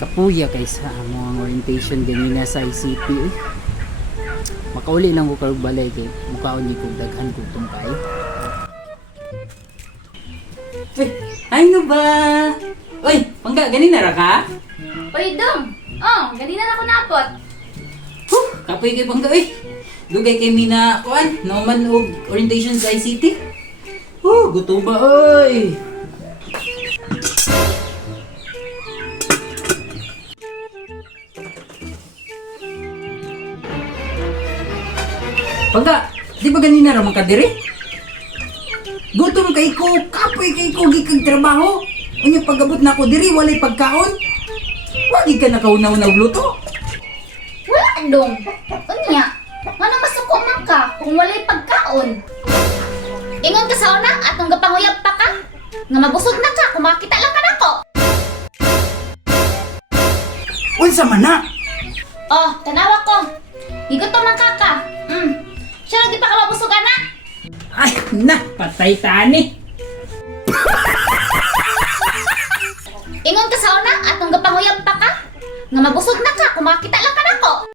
Kapuya kay sa among orientation ganina sa ICT eh. Makauli lang ko karong balay kay mukhaon ni kog daghan kog tungkay. Ay no ba? Oy, pangga ganina ra ka? Uy, Dong! Oh, ganina na ako napot. Kapoy kay pangga eh. Dugay kay mina kuan, naman og orientation sa ICT. Gutom ba oy? Pagka, di ba ganina raman ka diri? Gutom kay ko, kapoy kay ko, gikag trabaho. Unya pagabot na ako diri, walay pagkaon. Wagi ka nakaunaw-naw luto. Wala, Dong. Unya, nga na masuko man ka kung walay pagkaon. Ingon ka sa una, atong gapanguyab pa ka. Nga mabusog na ka, kung makita lang ka nako. Unsa man na? Oh, tanawa ko. Igutom man ka ka. Siya lang di pa ka mabusog, anak. Ay, na, patay tani. Ingon ka sa una, atong gapanguyab pa ka. Nga mabusog na ka, kung makita lang ka nako.